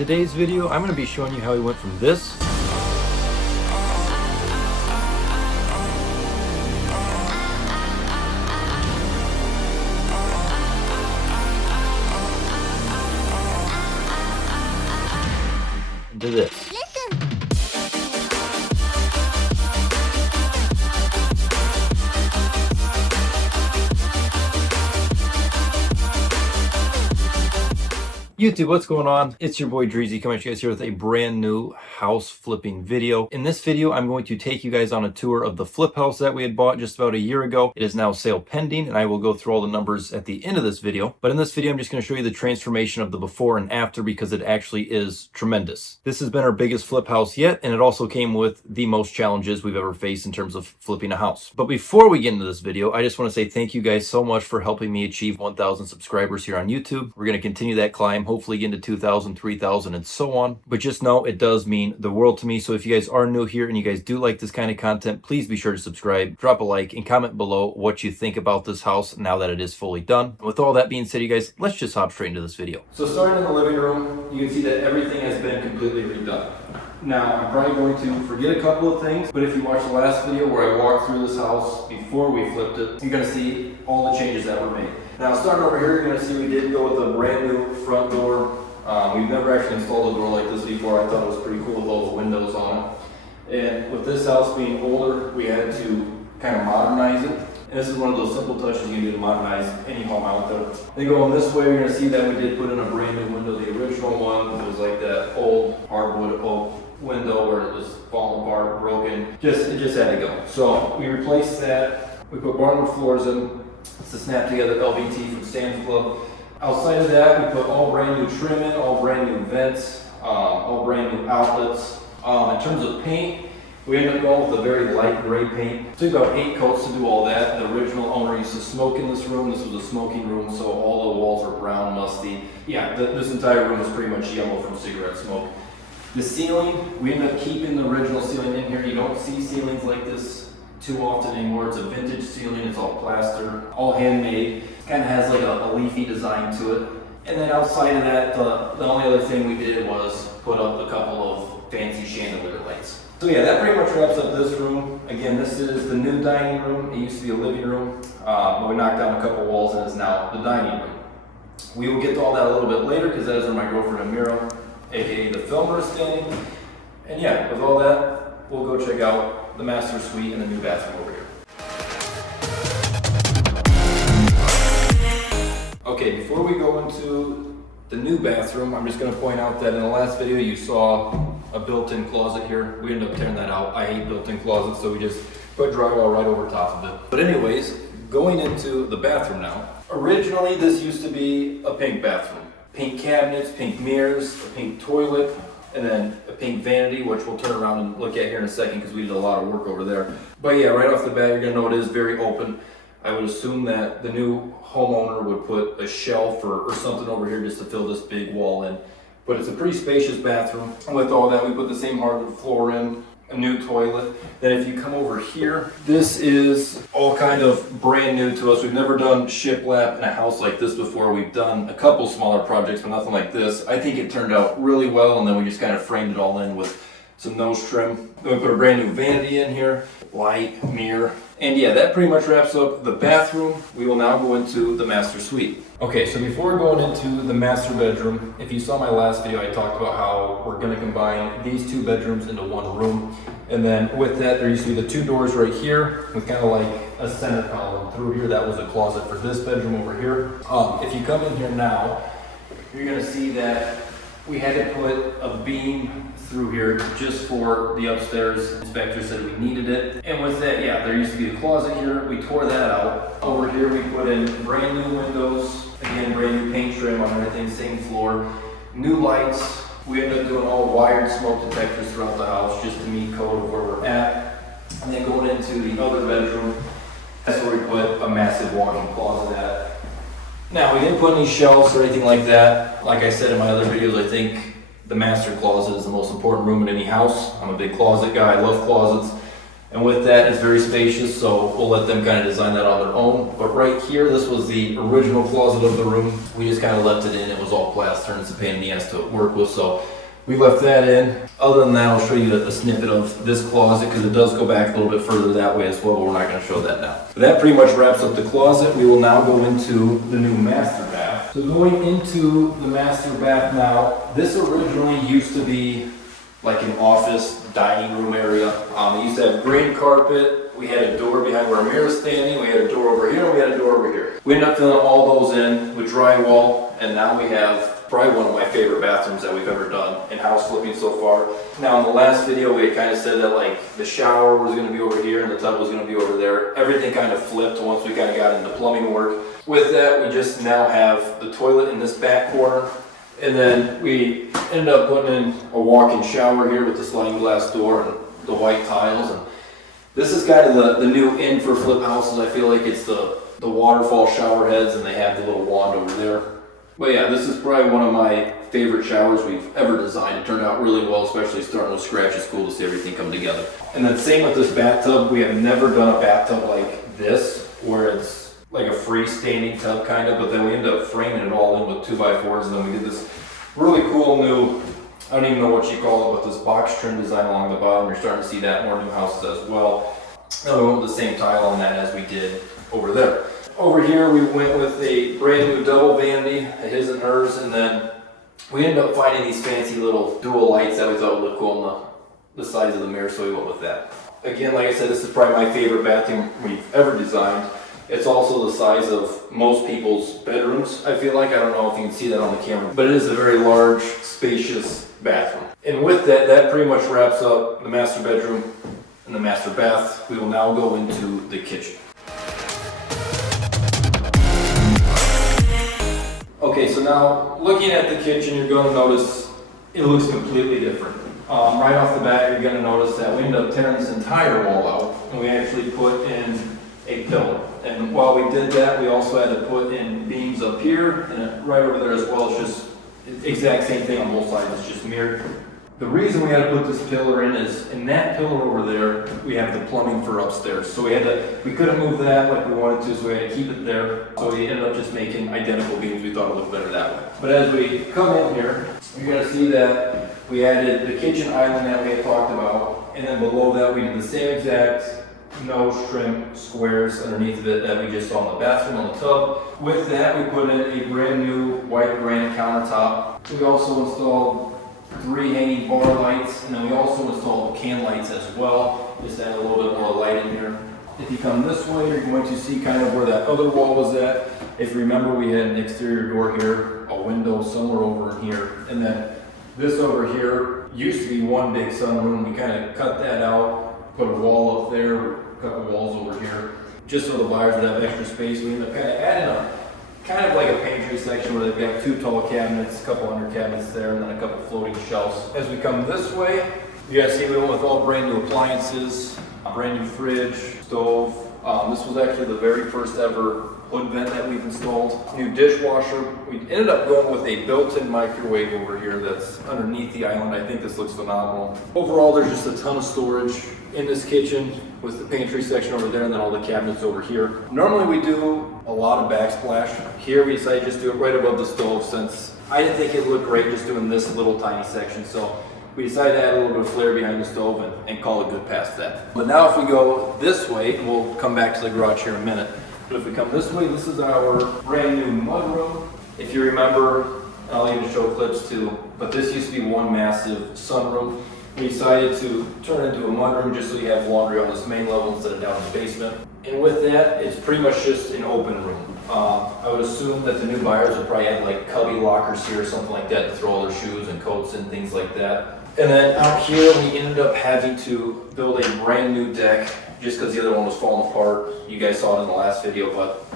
today's video, I'm going to be showing you how we went from this to this. YouTube, what's going on? It's your boy Dreezy coming at you guys here with a brand new house flipping video. In this video, I'm going to take you guys on a tour of the flip house that we had bought just about a year ago. It is now sale pending, and I will go through all the numbers at the end of this video. But in this video, I'm just going to show you the transformation of the before and after because it actually is tremendous. This has been our biggest flip house yet, and it also came with the most challenges we've ever faced in terms of flipping a house. But before we get into this video, I just want to say thank you guys so much for helping me achieve 1,000 subscribers here on YouTube. We're going to continue that climb, hopefully get into 2,000, 3,000, and so on. But just know it does mean the world to me. So if you guys are new here and you guys do like this kind of content, please be sure to subscribe, drop a like, and comment below what you think about this house now that it is fully done. With all that being said, you guys, let's just hop straight into this video. So starting in the living room, you can see that everything has been completely redone. Now, I'm probably going to forget a couple of things, but if you watch the last video where I walked through this house before we flipped it, you're going to see all the changes that were made. Now, starting over here, you're going to see we did go with a brand new front door. We've never actually installed a door like this before. I thought it was pretty cool with all the windows on it. And with this house being older, we had to kind of modernize it. And this is one of those simple touches you can do to modernize any home out there. Then going this way, you're going to see that we did put in a brand new window. The original one was like that old hardwood oak window where it was falling apart, broken. It just had to go. So we replaced that. We put barnwood floors in. It's a snap together LVT from Sam's Club. Outside of that, we put all brand new trim in, all brand new vents, all brand new outlets. In terms of paint, we ended up going with a very light gray paint. It took about 8 coats to do all that. The original owner used to smoke in this room. This was a smoking room, so all the walls are brown, musty. Yeah, this entire room is pretty much yellow from cigarette smoke. The ceiling, we ended up keeping the original ceiling in here. You don't see ceilings like this too often anymore. It's a vintage ceiling. It's all plaster, all handmade. Kind of has like a leafy design to it. And then outside of that, the only other thing we did was put up a couple of fancy chandelier lights. So yeah, that pretty much wraps up this room. Again, this is the new dining room. It used to be a living room, but we knocked down a couple walls and it's now the dining room. We will get to all that a little bit later because that is where my girlfriend Amira, aka the filmer, is standing. And yeah, with all that, we'll go check out the master suite and the new bathroom over here. Okay, before we go into the new bathroom, I'm just going to point out that in the last video you saw a built-in closet here. We ended up tearing that out. I hate built-in closets, so we just put drywall right over top of it. But anyways, going into the bathroom now. Originally, this used to be a pink bathroom. Pink cabinets, pink mirrors, a pink toilet, and then a pink vanity, which we'll turn around and look at here in a second because we did a lot of work over there. But yeah, right off the bat, you're going to know it is very open. I would assume that the new homeowner would put a shelf or something over here just to fill this big wall in. But it's a pretty spacious bathroom. And with all that, we put the same hardwood floor in, a new toilet. Then if you come over here, this is all kind of brand new to us. We've never done shiplap in a house like this before. We've done a couple smaller projects, but nothing like this. I think it turned out really well, and then we just kind of framed it all in with some nose trim. Then we put a brand new vanity in here, light, mirror. And yeah, that pretty much wraps up the bathroom. We will now go into the master suite. Okay, so before going into the master bedroom, if you saw my last video, I talked about how we're gonna combine these 2 bedrooms into 1 room. And then with that, there used to be the 2 doors right here with kind of like a center column through here. That was a closet for this bedroom over here. If you come in here now, you're gonna see that we had to put a beam through here just for the upstairs. Inspector said we needed it. And with that, yeah, there used to be a closet here. We tore that out. Over here, we put in brand new windows. Again, brand new paint trim on everything, same floor. New lights. We ended up doing all wired smoke detectors throughout the house just to meet code of where we're at. And then going into the other bedroom, that's where we put a massive walk-in closet at. Now, we didn't put any shelves or anything like that. Like I said in my other videos, I think the master closet is the most important room in any house. I'm a big closet guy, I love closets. And with that, it's very spacious, so we'll let them kind of design that on their own. But right here, this was the original closet of the room. We just kind of left it in. It was all plaster and it's a pain in the ass to work with, so we left that in. Other than that, I'll show you a snippet of this closet because it does go back a little bit further that way as well, but we're not going to show that now. But that pretty much wraps up the closet. We will now go into the new master bath. So going into the master bath now, this originally used to be like an office dining room area. It used to have green carpet. We had a door behind where our mirror is standing. We had a door over here, and we had a door over here. We ended up filling all those in with drywall, and now we have probably one of my favorite bathrooms that we've ever done in house flipping so far. Now in the last video, we had kind of said that like the shower was going to be over here and the tub was going to be over there. Everything kind of flipped once we kind of got into plumbing work. With that, we just now have the toilet in this back corner. And then we ended up putting in a walk-in shower here with the sliding glass door and the white tiles. And this is kind of the new in for flip houses. I feel like it's the waterfall shower heads, and they have the little wand over there. But yeah, this is probably one of my favorite showers we've ever designed. It turned out really well, especially starting with scratch. It's cool to see everything come together. And then same with this bathtub. We have never done a bathtub like this, where it's like a freestanding tub kind of, but then we ended up framing it all in with 2x4s, and then we did this really cool new, I don't even know what you call it, but this box trim design along the bottom. You're starting to see that more new houses as well. And we went with the same tile on that as we did over there. Over here we went with a brand new double vanity, a his and hers, and then we ended up finding these fancy little dual lights that we thought would look cool on the sides of the mirror, so we went with that. Again, like I said, this is probably my favorite bathroom we've ever designed. It's also the size of most people's bedrooms, I feel like. I don't know if you can see that on the camera, but it is a very large, spacious bathroom. And with that, that pretty much wraps up the master bedroom and the master bath. We will now go into the kitchen. Okay, so now looking at the kitchen, you're going to notice it looks completely different. Right off the bat, you're going to notice that we ended up tearing this entire wall out, and we actually put in a pillar. And while we did that, we also had to put in beams up here and right over there as well. It's just exact same thing on both sides. It's just mirrored. The reason we had to put this pillar in is in that pillar over there, we have the plumbing for upstairs. So we couldn't move that like we wanted to, so we had to keep it there. So we ended up just making identical beams. We thought it looked better that way. But as we come in here, you're going to see that we added the kitchen island that we had talked about. And then below that, we did the same exact nose trim squares underneath of it that we just saw in the bathroom on the tub. With that, we put in a brand new white granite countertop. We also installed 3 hanging bar lights, and then we also installed can lights as well, just to add a little bit more light in here. If you come this way, you're going to see kind of where that other wall was at. If you remember, we had an exterior door here, a window somewhere over in here, and then this over here used to be one big sunroom. We kind of cut that out, put a wall up there, a couple walls over here, just so the buyers would have extra space. We ended up kind of adding kind of like a pantry section where they've got 2 tall cabinets, a couple under cabinets there, and then a couple floating shelves. As we come this way, you guys see we went with all brand new appliances, a brand new fridge, stove. This was actually the very first ever hood vent that we've installed. New dishwasher. We ended up going with a built-in microwave over here that's underneath the island. I think this looks phenomenal. Overall, there's just a ton of storage in this kitchen with the pantry section over there and then all the cabinets over here. Normally we do a lot of backsplash. Here we decided to just do it right above the stove since I didn't think it looked great just doing this little tiny section. So we decided to add a little bit of flair behind the stove and call it good past that. But now if we go this way, and we'll come back to the garage here in a minute, but if we come this way, this is our brand new mudroom. If you remember, I'll even show clips too, but this used to be one massive sunroom. We decided to turn it into a mudroom just so you have laundry on this main level instead of down in the basement. And with that, it's pretty much just an open room. I would assume that the new buyers would probably have like cubby lockers here or something like that to throw all their shoes and coats and things like that. And then out here, we ended up having to build a brand new deck just because the other one was falling apart. You guys saw it in the last video, but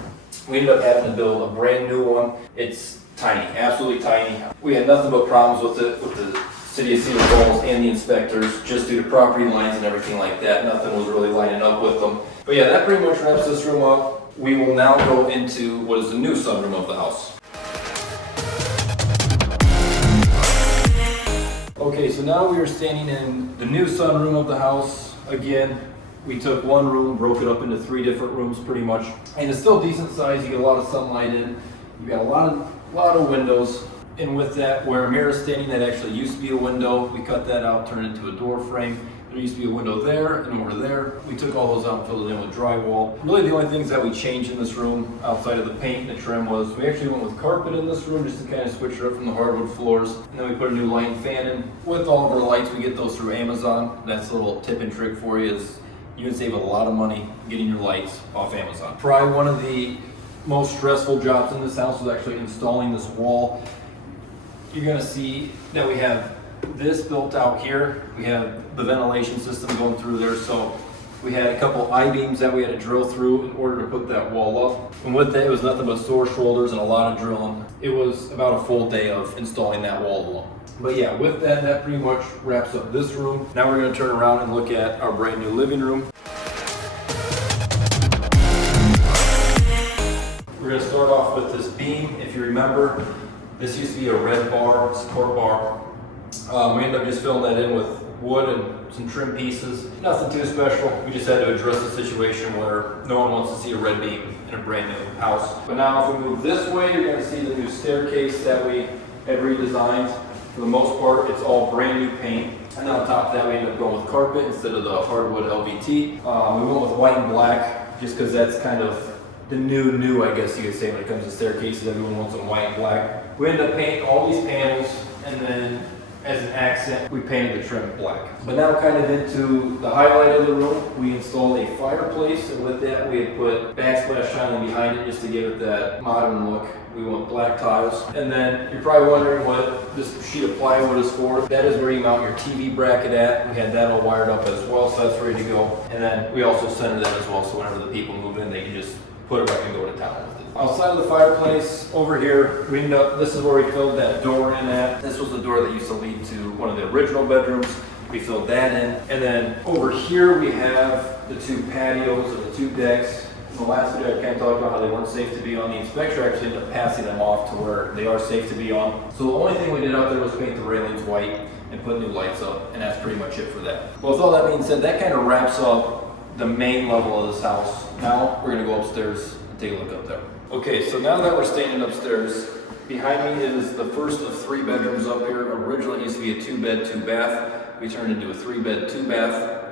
we ended up having to build a brand new one. It's tiny, absolutely tiny. We had nothing but problems with it, with the City of Cedar Falls and the inspectors, just due to property lines and everything like that. Nothing was really lining up with them. But yeah, that pretty much wraps this room up. We will now go into what is the new sunroom of the house. Okay, so now we are standing in the new sunroom of the house. Again, We took one room, broke it up into 3 different rooms pretty much. And it's still decent size. You get a lot of sunlight in. You got a lot of windows. And with that, where a mirror is standing, that actually used to be a window. We cut that out, turned it into a door frame. There used to be a window there and over there. We took all those out and filled it in with drywall. Really the only things that we changed in this room outside of the paint and the trim was we actually went with carpet in this room just to kind of switch it up from the hardwood floors. And then we put a new light and fan in. With all of our lights, we get those through Amazon. That's a little tip and trick for you is you can save a lot of money getting your lights off Amazon. Probably one of the most stressful jobs in this house was actually installing this wall. You're gonna see that we have this built out here. We have the ventilation system going through there. So we had a couple I-beams that we had to drill through in order to put that wall up. And with that, it was nothing but sore shoulders and a lot of drilling. It was about a full day of installing that wall alone. But yeah, with that, that pretty much wraps up this room. Now we're gonna turn around and look at our brand new living room. We're gonna start off with this beam. If you remember, this used to be a red bar, support bar. We ended up just filling that in with wood and some trim pieces. Nothing too special. We just had to address the situation where no one wants to see a red beam in a brand new house. But now if we move this way, you're gonna see the new staircase that we had redesigned. For the most part, it's all brand new paint. And then on top of that, we ended up going with carpet instead of the hardwood LVT. We went with white and black just because that's kind of the new, I guess you could say, when it comes to staircases. Everyone wants them white and black. We ended up painting all these panels, and then as an accent, we painted the trim black. But now kind of into the highlight of the room, we installed a fireplace, and with that we had put backsplash tiling behind it just to give it that modern look. We want black tiles. And then you're probably wondering what this sheet of plywood is for. That is where you mount your TV bracket at. We had that all wired up as well, so that's ready to go. And then we also centered that as well, so whenever the people move in, they can just put it right and go to town with it. Outside of the fireplace, over here, we ended up, this is where we filled that door in at. This was the door that used to lead to one of the original bedrooms. We filled that in. And then over here we have the 2 patios and the 2 decks. In the last video I kind of talked about how they weren't safe to be on. The inspector actually ended up passing them off to where they are safe to be on. So the only thing we did out there was paint the railings white and put new lights up, and that's pretty much it for that. Well, with all that being said, that kind of wraps up the main level of this house. Now we're gonna go upstairs and take a look up there. Okay, so now that we're standing upstairs, behind me is the first of 3 bedrooms up here. Originally it used to be a 2-bed, 2-bath. We turned into a 3-bed, 2-bath,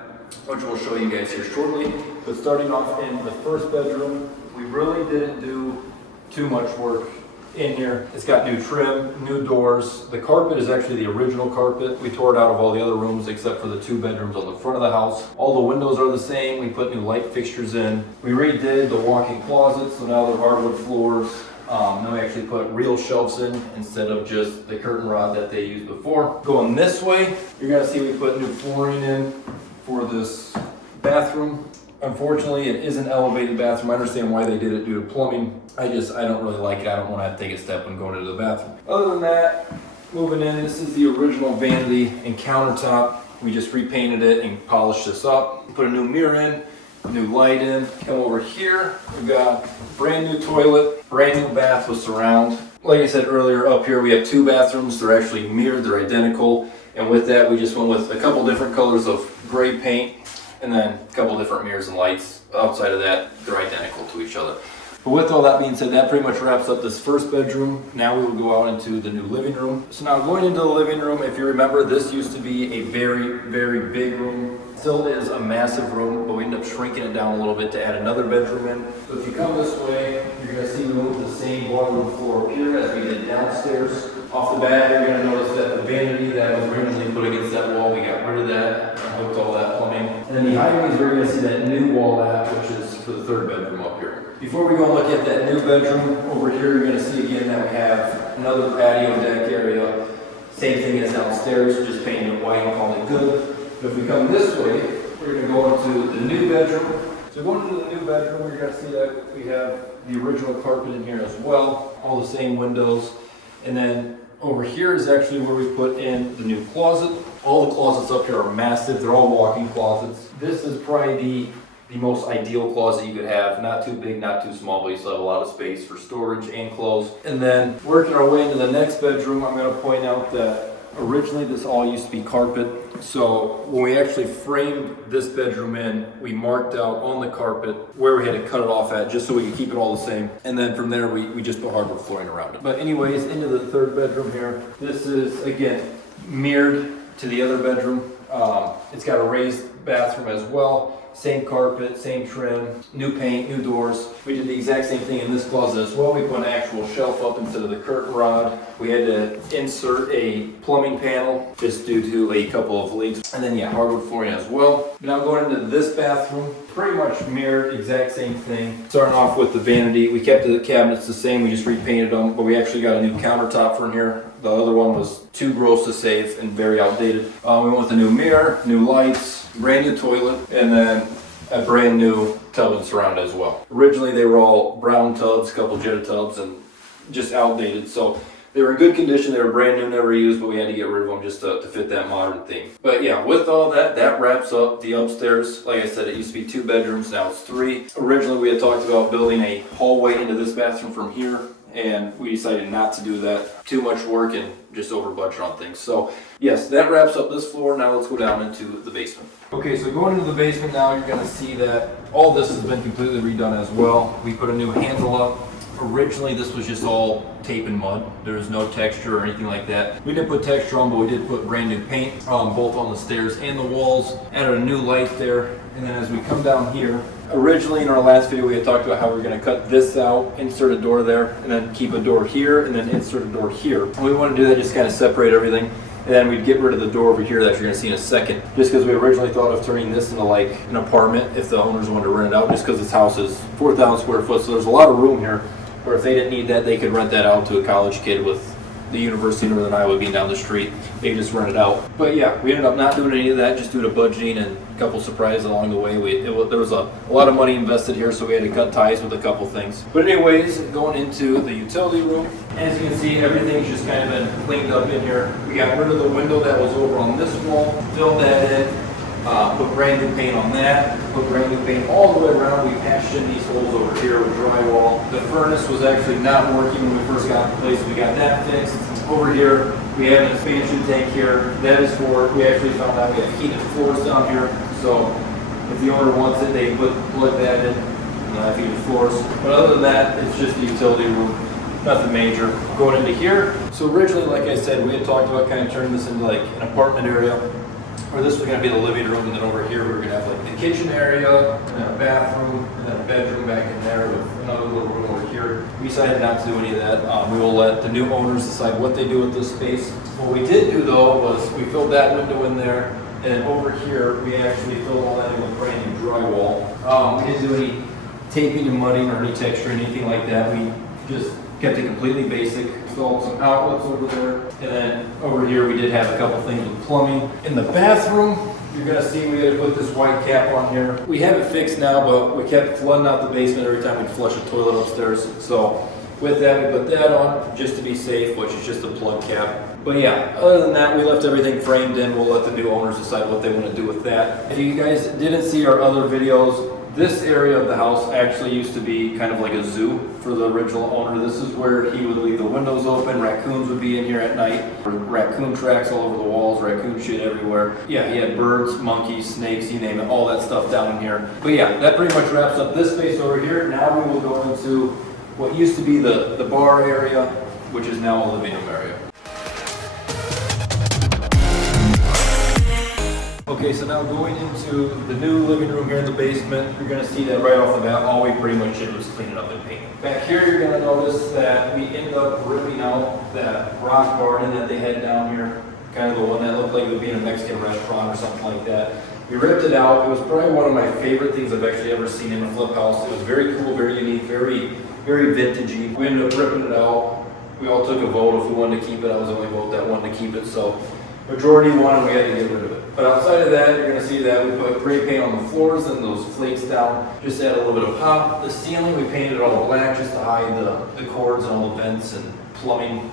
which we'll show you guys here shortly. But starting off in the first bedroom, we really didn't do too much work in here. It's got new trim, new doors. The carpet is actually the original carpet. We tore it out of all the other rooms except for the 2 bedrooms on the front of the house. All the windows are the same. We put new light fixtures in. We redid the walk-in closets, so now they're hardwood floors. Now we actually put real shelves in instead of just the curtain rod that they used before. Going this way, you're gonna see we put new flooring in for this bathroom. Unfortunately, it is an elevated bathroom. I understand why they did it due to plumbing. I don't really like it. I don't want to have to take a step when going into the bathroom. Other than that, moving in, this is the original vanity and countertop. We just repainted it and polished this up. Put a new mirror in, new light in. Come over here, we've got brand new toilet, brand new bath with surround. Like I said earlier, up here we have 2 bathrooms. They're actually mirrored, they're identical. And with that, we just went with a couple different colors of gray paint and then a couple different mirrors and lights. Outside of that, they're identical to each other. But with all that being said, that pretty much wraps up this first bedroom. Now we will go out into the new living room. So now going into the living room, if you remember, this used to be a very, very big room. Still is a massive room, but we ended up shrinking it down a little bit to add another bedroom in. So if you come this way, you're gonna see we moved the same ballroom floor up here as we did downstairs. Off the bat, you're gonna notice that the vanity that was originally put against that wall, we got rid of that and hooked all that plumbing. And then behind me is where you're gonna see that new wall at, which is for the 3rd bedroom up here. Before we go and look at that new bedroom, over here you're gonna see again that we have another patio deck area. Same thing as downstairs, just painted it white and calling it good. But if we come this way, we're gonna go into the new bedroom. So going into the new bedroom, we're gonna see that we have the original carpet in here as well, all the same windows. And then over here is actually where we put in the new closet. All the closets up here are massive. They're all walk-in closets. This is probably the most ideal closet you could have. Not too big, not too small, but you still have a lot of space for storage and clothes. And then working our way into the next bedroom, I'm gonna point out that Originally, this all used to be carpet. So when we actually framed this bedroom in, we marked out on the carpet where we had to cut it off at, just so we could keep it all the same. And then from there, we just put hardwood flooring around it. But anyways, into the third bedroom here. This is, again, mirrored to the other bedroom. It's got a raised bathroom as well. Same carpet, same trim, new paint, new doors. We did the exact same thing in this closet as well. We put an actual shelf up instead of the curtain rod. We had to insert a plumbing panel just due to a couple of leaks. And then yeah, hardwood flooring as well. Now going into this bathroom, pretty much mirrored, exact same thing. Starting off with the vanity, we kept the cabinets the same, we just repainted them, but we actually got a new countertop for in here. The other one was too gross to save and very outdated. We went with a new mirror, new lights, brand new toilet, and then a brand new tub and surround as well. Originally they were all brown tubs, a couple Jetta tubs, and just outdated. So they were in good condition, they were brand new, never used, but we had to get rid of them just to fit that modern theme. But yeah, with all that, that wraps up the upstairs. Like I said, it used to be 2 bedrooms, now it's 3. Originally we had talked about building a hallway into this bathroom from here, and we decided not to do that. Too much work and just over budget on things. So yes, that wraps up this floor. Now let's go down into the basement. Okay, so going into the basement now, you're gonna see that all this has been completely redone as well. We put a new handle up. Originally this was just all tape and mud. There was no texture or anything like that. We didn't put texture on, but we did put brand new paint both on the stairs and the walls. Added a new light there. And then as we come down here, originally in our last video we had talked about how we were going to cut this out, insert a door there, and then keep a door here, and then insert a door here. And we want to do that, just kind of separate everything. And then we'd get rid of the door over here that you're going to see in a second. Just because we originally thought of turning this into like an apartment if the owners wanted to rent it out, just because this house is 4,000 square foot. So there's a lot of room here where if they didn't need that, they could rent that out to a college kid with the University of Northern Iowa being down the street. They just rent it out. But yeah, we ended up not doing any of that, just doing a budgeting and a couple surprises along the way. There was a lot of money invested here, so we had to cut ties with a couple things. But anyways, going into the utility room, as you can see, everything's just kind of been cleaned up in here. We got rid of the window that was over on this wall, filled that in, put brand new paint on that, put brand new paint all the way around. We patched in these holes over here with drywall. The furnace was actually not working when we first got the place. We got that fixed. Over here, we have an expansion tank here. That is for, we actually found out we have heated floors down here. So if the owner wants it, they plug that in and have heated floors. But other than that, it's just the utility room. Nothing major. Going into here. So originally, like I said, we had talked about kind of turning this into like an apartment area, where this was going to be the living room, and then over here we were going to have like the kitchen area, and then a bathroom, and then a bedroom back in there with another little room over here. We decided not to do any of that. We will let the new owners decide what they do with this space. What we did do though was we filled that window in there, and then over here we actually filled all that in with brand new drywall. We didn't do any taping and mudding or any texture or anything like that. We just kept it completely basic. Installed some outlets over there, and then over here we did have a couple things with plumbing. In the bathroom, you're gonna see we had to put this white cap on here. We have it fixed now, but we kept flooding out the basement every time we'd flush a toilet upstairs. So with that, we put that on just to be safe, which is just a plug cap. But yeah, other than that, we left everything framed in. We'll let the new owners decide what they want to do with that. If you guys didn't see our other videos, this area of the house actually used to be kind of like a zoo for the original owner. This is where he would leave the windows open. Raccoons would be in here at night. Raccoon tracks all over the walls, raccoon shit everywhere. Yeah, he had birds, monkeys, snakes, you name it, all that stuff down in here. But yeah, that pretty much wraps up this space over here. Now we will go into what used to be the bar area, which is now a living room area. Okay, so now going into the new living room here in the basement, you're gonna see that right off the bat, all we pretty much did was clean it up and paint it. Back here, you're gonna notice that we ended up ripping out that rock garden that they had down here, kind of the one that looked like it would be in a Mexican restaurant or something like that. We ripped it out. It was probably one of my favorite things I've actually ever seen in a flip house. It was very cool, very unique, very vintagey. We ended up ripping it out. We all took a vote if we wanted to keep it. I was the only vote that wanted to keep it, so majority wanted, we had to get rid of it. But outside of that, you're gonna see that we put gray paint on the floors and those flakes down, just to add a little bit of pop. The ceiling, we painted it all black just to hide the cords and all the vents and plumbing.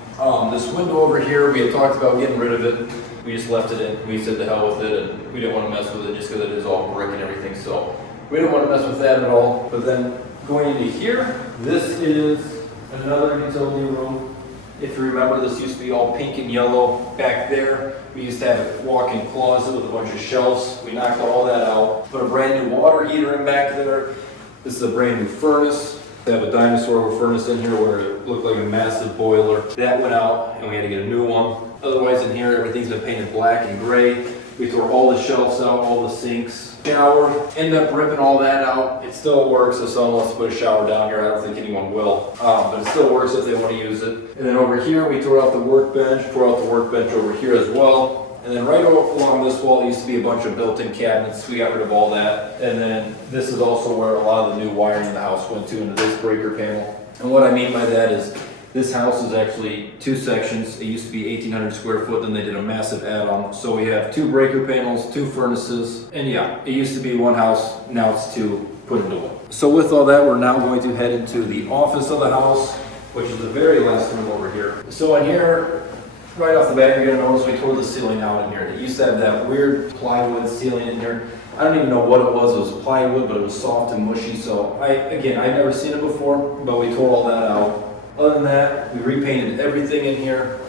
This window over here, we had talked about getting rid of it. We just left it in. We said to hell with it, and we didn't want to mess with it just because it is all brick and everything. So we didn't want to mess with that at all. But then going into here, this is another utility room. If you remember, this used to be all pink and yellow back there. We used to have a walk-in closet with a bunch of shelves. We knocked all that out. Put a brand new water heater in back there. This is a brand new furnace. They have a dinosaur of a furnace in here where it looked like a massive boiler. That went out and we had to get a new one. Otherwise in here, everything's been painted black and gray. We tore all the shelves out, all the sinks. Shower, ended up ripping all that out. It still works if someone wants to put a shower down here. I don't think anyone will, but it still works if they want to use it. And then over here, we tore out the workbench, tore out the workbench over here as well. And then right along this wall used to be a bunch of built-in cabinets. We got rid of all that. And then this is also where a lot of the new wiring in the house went to, into this breaker panel. And what I mean by that is this house is actually two sections. It used to be 1,800 square foot, then they did a massive add-on. So we have two breaker panels, two furnaces, and yeah, it used to be one house, now it's two put into one. So with all that, we're now going to head into the office of the house, which is the very last room over here. So in here, right off the bat, you're gonna notice we tore the ceiling out in here. It used to have that weird plywood ceiling in here. I don't even know what it was. It was plywood, but it was soft and mushy. So I'd never seen it before, but we tore all that out. Other than that, we repainted everything in here.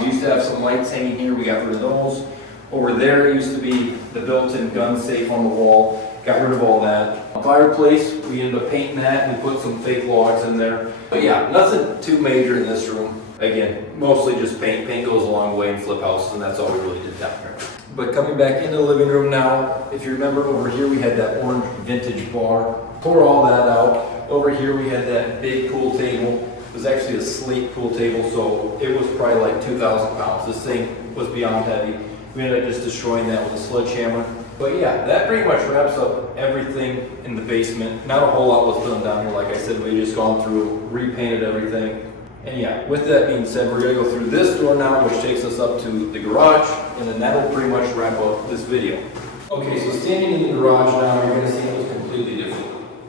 We used to have some lights hanging here. We got rid of those. Over there used to be the built-in gun safe on the wall. Got rid of all that. Fireplace, we ended up painting that. We put some fake logs in there. But yeah, nothing too major in this room. Again, mostly just paint. Paint goes a long way in flip houses, and that's all we really did down here. But coming back into the living room now, if you remember over here, we had that orange vintage bar. Tore all that out. Over here, we had that big pool table. It was actually a slate pool table, so it was probably like 2,000 pounds. This thing was beyond heavy. We ended up just destroying that with a sledgehammer. But yeah, that pretty much wraps up everything in the basement. Not a whole lot was done down here. Like I said, we just gone through, repainted everything. And yeah, with that being said, we're gonna go through this door now, which takes us up to the garage, and then that'll pretty much wrap up this video. Okay, so standing in the garage now, you're gonna see it was completely different.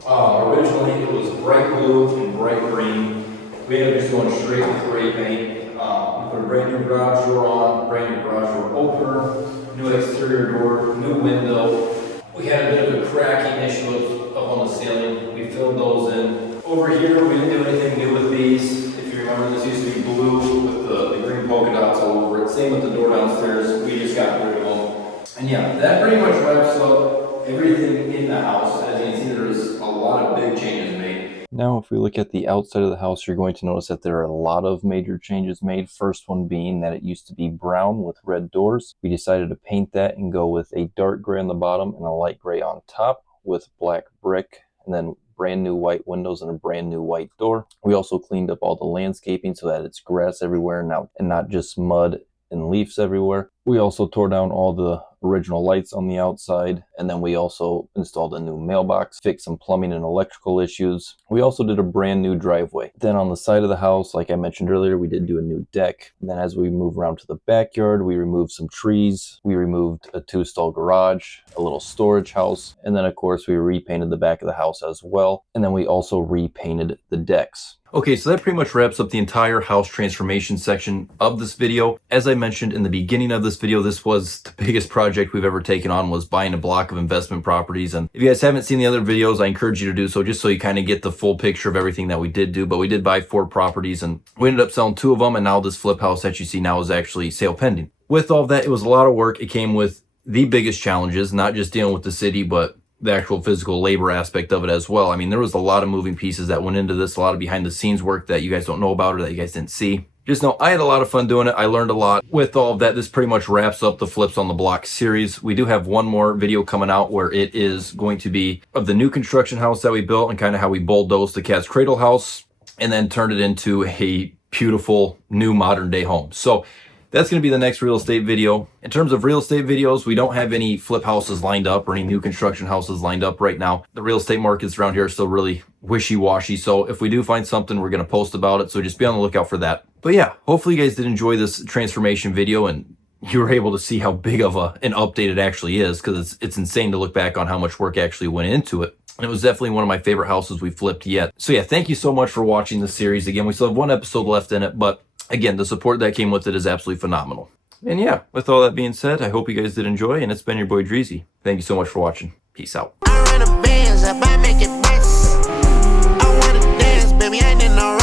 Originally, it was bright blue and bright green. We ended up just going straight with gray paint. We put a brand new garage door on, brand new garage door opener, new exterior door, new window. We had a bit of a cracking issue up on the ceiling. We filled those in. Over here, we didn't do anything new with these. If you remember, this used to be blue with the green polka dots all over it. Same with the door downstairs. We just got rid of them. And yeah, that pretty much wraps up everything in the house. As you can see, there's a lot of big changes made. Now, if we look at the outside of the house, you're going to notice that there are a lot of major changes made. First one being that it used to be brown with red doors. We decided to paint that and go with a dark gray on the bottom and a light gray on top with black brick, and then brand new white windows and a brand new white door. We also cleaned up all the landscaping so that it's grass everywhere now and not just mud and leaves everywhere. We also tore down all the original lights on the outside, and then we also installed a new mailbox, fixed some plumbing and electrical issues. We also did a brand new driveway. Then on the side of the house, like I mentioned earlier, we did do a new deck. And then as we move around to the backyard, we removed some trees. We removed a 2-stall garage, a little storage house, and then of course we repainted the back of the house as well. And then we also repainted the decks. Okay, so that pretty much wraps up the entire house transformation section of this video. As I mentioned in the beginning of this video, this was the biggest project we've ever taken on, was buying a block of investment properties. And if you guys haven't seen the other videos, I encourage you to do so, just so you kind of get the full picture of everything that we did do. But we did buy 4 properties, and we ended up selling 2 of them, and now this flip house that you see now is actually sale pending. With all of that, it was a lot of work. It came with the biggest challenges, not just dealing with the city, but the actual physical labor aspect of it as well. I mean, there was a lot of moving pieces that went into this, a lot of behind the scenes work that you guys don't know about or that you guys didn't see. Just know I had a lot of fun doing it. I learned a lot. With all of that, this pretty much wraps up the Flips on the Block series. We do have one more video coming out where it is going to be of the new construction house that we built and kind of how we bulldozed the Cat's Cradle house and then turned it into a beautiful new modern day home. So that's going to be the next real estate video. In terms of real estate videos, we don't have any flip houses lined up or any new construction houses lined up right now. The real estate markets around here are still really wishy-washy. So if we do find something, we're going to post about it. So just be on the lookout for that. But yeah, hopefully you guys did enjoy this transformation video and you were able to see how big of an update it actually is, because it's insane to look back on how much work actually went into it. And it was definitely one of my favorite houses we flipped yet. So yeah, thank you so much for watching this series. Again, we still have 1 episode left in it, but again, the support that came with it is absolutely phenomenal. And yeah, with all that being said, I hope you guys did enjoy, and it's been your boy Dreezy. Thank you so much for watching. Peace out. I run a Benz, I make it best. I wanna dance, baby, I ain't in no